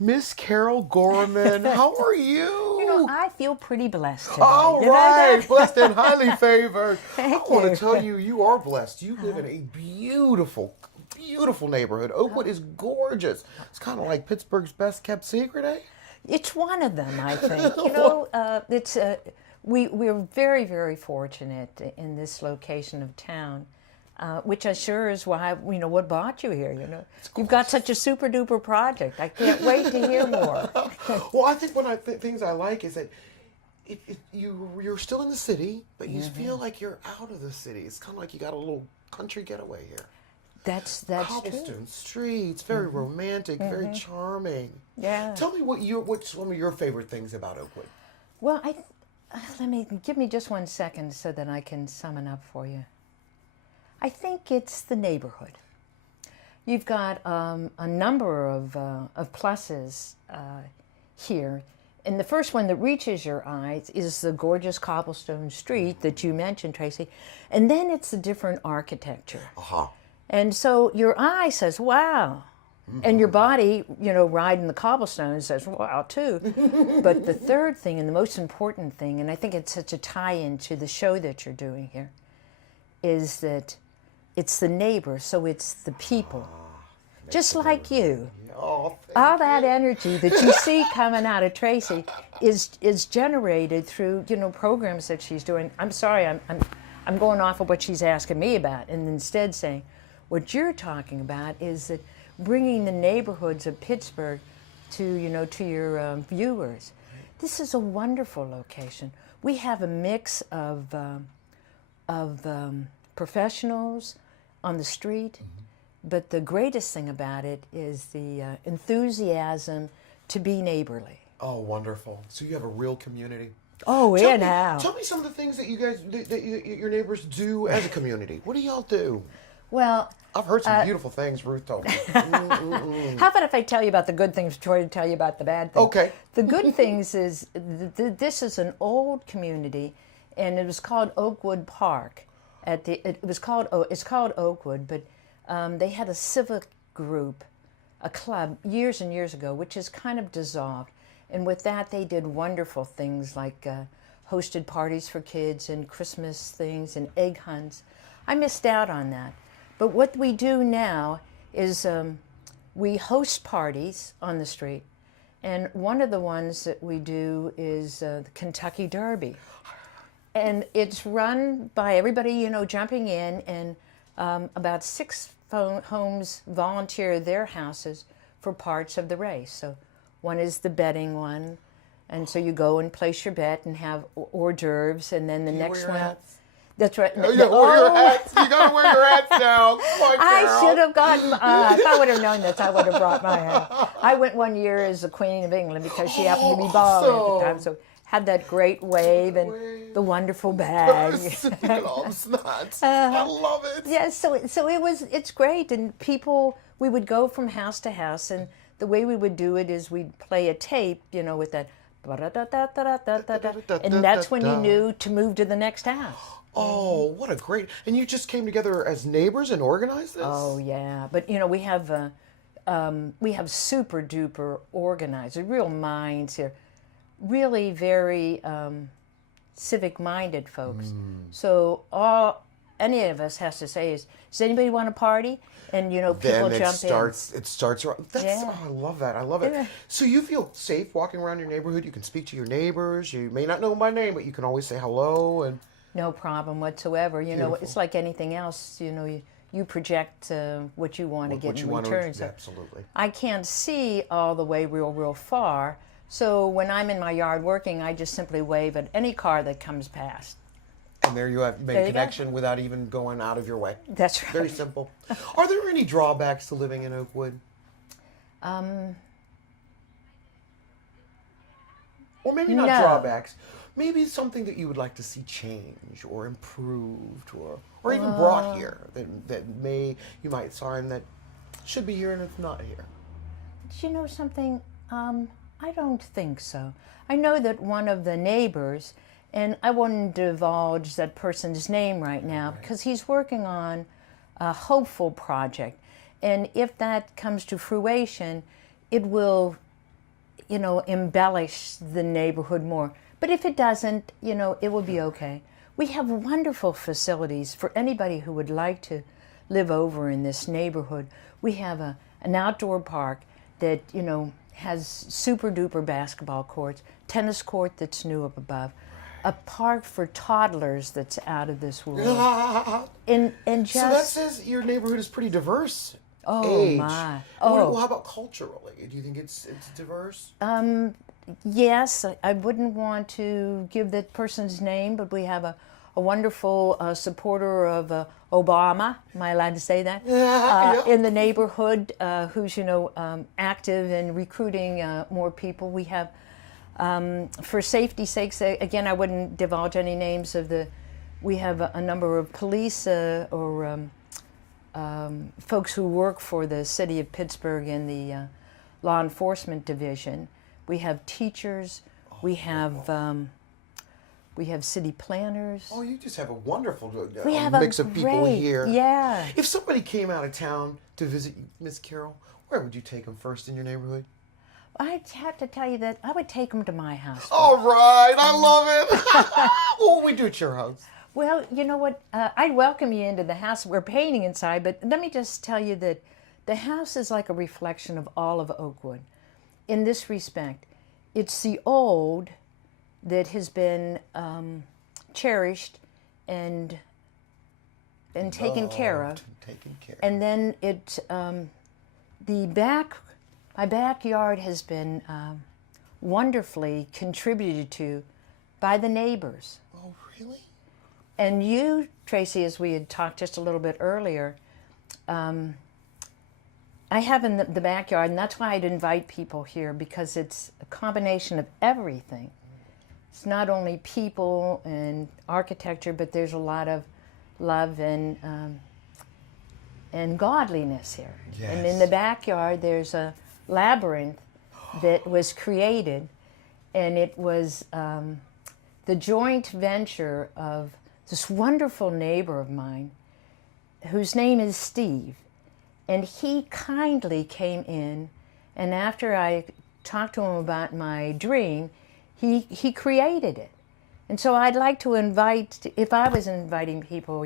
Miss Carroll Gorman, how are you? You know, I feel pretty blessed today. All right, blessed and highly favored. Thank I want you. to tell you, you are blessed. You live in a beautiful, beautiful neighborhood. Oakwood is gorgeous. It's kind of like Pittsburgh's best kept secret, eh? It's one of them, I think. You know, we're very, very fortunate in this location of town, which I'm sure is why, you know, what brought you here, you know. You've got such a super duper project. I can't wait to hear more. Well, I think one of the things I like is that you're still in the city, but you feel like you're out of the city. It's kind of like you got a little country getaway here. That's Cobblestone true. streets, very romantic, very charming. Yeah. Tell me what's some of your favorite things about Oakwood? Well, give me just 1 second so that I can sum it up for you. I think it's the neighborhood. You've got a number of pluses here. And the first one that reaches your eyes is the gorgeous cobblestone street that you mentioned, Tracy. And then it's the different architecture. Uh-huh. And so your eye says, wow. And your body, you know, riding the cobblestone says, wow, too. But the third thing and the most important thing, and I think it's such a tie-in to the show that you're doing here, is that it's the neighbors, so it's the people. Just like you. Oh, All that energy that you see coming out of Tracy is generated through, you know, programs that she's doing. I'm sorry, I'm going off of what she's asking me about, and instead saying, what you're talking about is that bringing the neighborhoods of Pittsburgh to, you know, to your viewers. This is a wonderful location. We have a mix of professionals on the street, but the greatest thing about it is the enthusiasm to be neighborly. Oh, wonderful. So you have a real community. Oh, yeah, now. Tell me some of the things that you guys, your neighbors do as a community. What do y'all do? Well, I've heard some beautiful things Ruth told me. how about if I tell you about the good things before I tell you about the bad things? Okay. The good things is this is an old community, and it was called Oakwood Park. It's called Oakwood, but they had a civic group, a club, years and years ago, which has kind of dissolved. And with that, they did wonderful things like hosted parties for kids and Christmas things and egg hunts. I missed out on that. But what we do now is we host parties on the street. And one of the ones that we do is the Kentucky Derby. And it's run by everybody, you know, jumping in, and about 6 homes volunteer their houses for parts of the race. So one is the betting one, and so you go and place your bet and have hors d'oeuvres, and then the next one. Hats? That's right. Oh, yeah, wear your hats. You gotta wear your hats now. Come on, I should have gotten. If I would have known this, I would have brought my hat. I went one year as the Queen of England because she happened to be bald at the time, so had that great wave and the wonderful bag. I love it. Yeah, so it's great, and people, we would go from house to house, and the way we would do it is we'd play a tape, you know, with that, and that's when you knew to move to the next house. Oh, what a great! And you just came together as neighbors and organized this? Oh yeah, but you know we have super duper organizers, real minds here, really very civic minded folks. So all any of us has to say is, does anybody want to party? And you know people jump in. It starts. Oh, I love that. I love it. So you feel safe walking around your neighborhood. You can speak to your neighbors. You may not know them by name, but you can always say hello and. No problem whatsoever. You know, it's like anything else. You know, you project what you want to get in return. So absolutely. I can't see all the way real far. So when I'm in my yard working, I just simply wave at any car that comes past. And there you have made a connection without even going out of your way. That's right. Very simple. Are there any drawbacks to living in Oakwood? Or maybe not drawbacks. Maybe something that you would like to see change or improved or even brought here that you might find that should be here and it's not here. Do you know something? I don't think so. I know that one of the neighbors, and I wouldn't divulge that person's name right now because he's working on a hopeful project. And if that comes to fruition, it will embellish the neighborhood more. But if it doesn't, it will be okay. We have wonderful facilities for anybody who would like to live over in this neighborhood. We have an outdoor park that, has super duper basketball courts, tennis court that's new up above, a park for toddlers that's out of this world. And just, so that says your neighborhood is pretty diverse. Oh age. my! Well, how about culturally? Do you think it's diverse? Yes, I wouldn't want to give that person's name, but we have a wonderful supporter of Obama. Am I allowed to say that? Yeah. In the neighborhood, who's active in recruiting more people. We have, for safety's sakes, again, I wouldn't divulge any names of the. We have a number of police or folks who work for the city of Pittsburgh in the law enforcement division. We have teachers. We have city planners. Oh, you just have a wonderful we have mix of people here. Yeah. If somebody came out of town to visit you, Miss Carroll, where would you take them first in your neighborhood? I'd have to tell you that I would take them to my house. All right, I love it. What would we do at your house? Well, you know what? I'd welcome you into the house. We're painting inside, but let me just tell you that the house is like a reflection of all of Oakwood. In this respect, it's the old that has been cherished and taken care of. And then my backyard has been wonderfully contributed to by the neighbors. Oh, really? And you, Tracy, as we had talked just a little bit earlier, I have in the backyard, and that's why I'd invite people here, because it's a combination of everything. It's not only people and architecture, but there's a lot of love and godliness here. Yes. And in the backyard, there's a labyrinth that was created, and it was the joint venture of this wonderful neighbor of mine, whose name is Steve. And he kindly came in, and after I talked to him about my dream, he created it. And so I'd like to invite, if I was inviting people,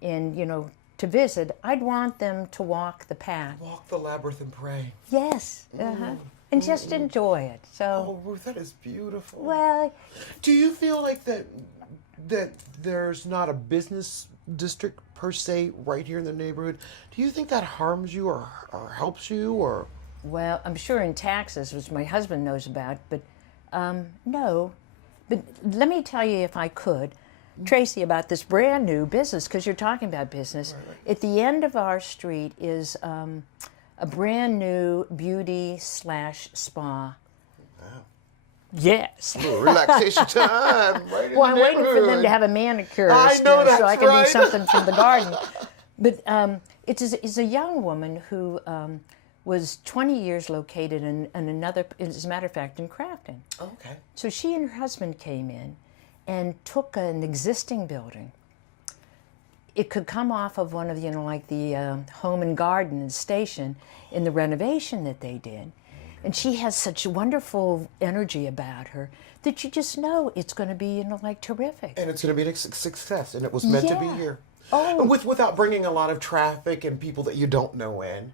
to visit, I'd want them to walk the path. Walk the labyrinth and pray. Yes, and just enjoy it. So. Oh, Ruth, that is beautiful. Well. Do you feel like that there's not a business district per se right here in the neighborhood? Do you think that harms you or helps you or? Well, I'm sure in taxes, which my husband knows about, but no. But let me tell you, if I could, Tracy, about this brand new business, because you're talking about business. Right. At the end of our street is a brand new beauty/spa. Yes. Relaxation time. Right in I'm the waiting for them to have a manicure I know that's so I can right. do something from the garden. But it's a young woman who was 20 years located in another, as a matter of fact, in Crafton. Okay. So she and her husband came in and took an existing building. It could come off of one of, like the home and garden and station in the renovation that they did. And she has such wonderful energy about her that you just know it's going to be, terrific. And it's going to be a success, and it was meant to be here. Oh. And without bringing a lot of traffic and people that you don't know in.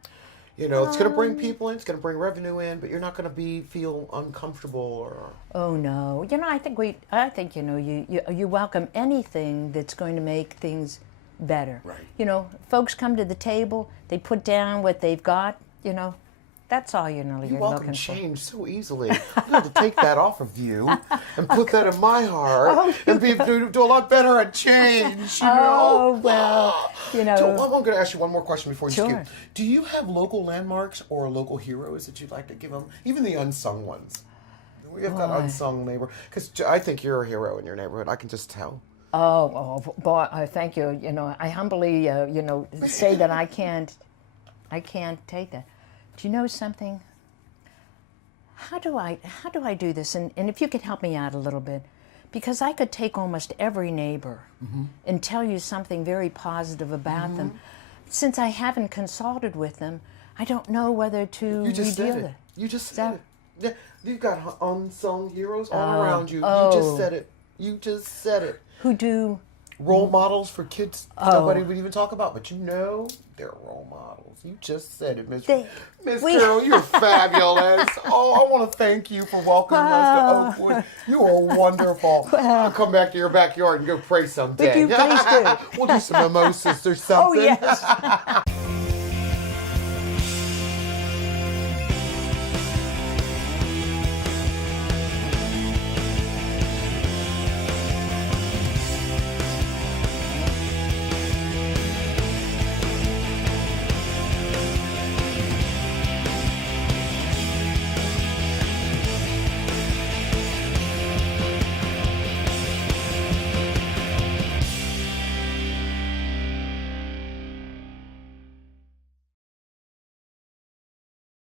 It's going to bring people in, it's going to bring revenue in, but you're not going to feel uncomfortable or. Oh no! I think you welcome anything that's going to make things better. Right. Folks come to the table, they put down what they've got. That's all you're looking for. You welcome change so easily. I'm going to take that off of you and put that in my heart and do a lot better at change. Oh, well, So I'm going to ask you one more question before you Sure. skip. Do you have local landmarks or local heroes that you'd like to give them? Even the unsung ones. We have got unsung neighbor. Because I think you're a hero in your neighborhood. I can just tell. Oh, boy, thank you. I humbly, say that I can't take that. Do you know something? How do I do this? And if you could help me out a little bit, because I could take almost every neighbor and tell you something very positive about them. Since I haven't consulted with them, I don't know whether to You just reveal said it. it. You just said it. Yeah, you've got unsung heroes all around you. You just said it. You just said it. Who do role models for kids nobody would even talk about, but they're role models. You just said it, Miss Carroll. You're fabulous. I want to thank you for welcoming us to Oakwood. You are wonderful. I'll come back to your backyard and go pray someday. Would you please do? We'll do some mimosas or something. Oh, yes.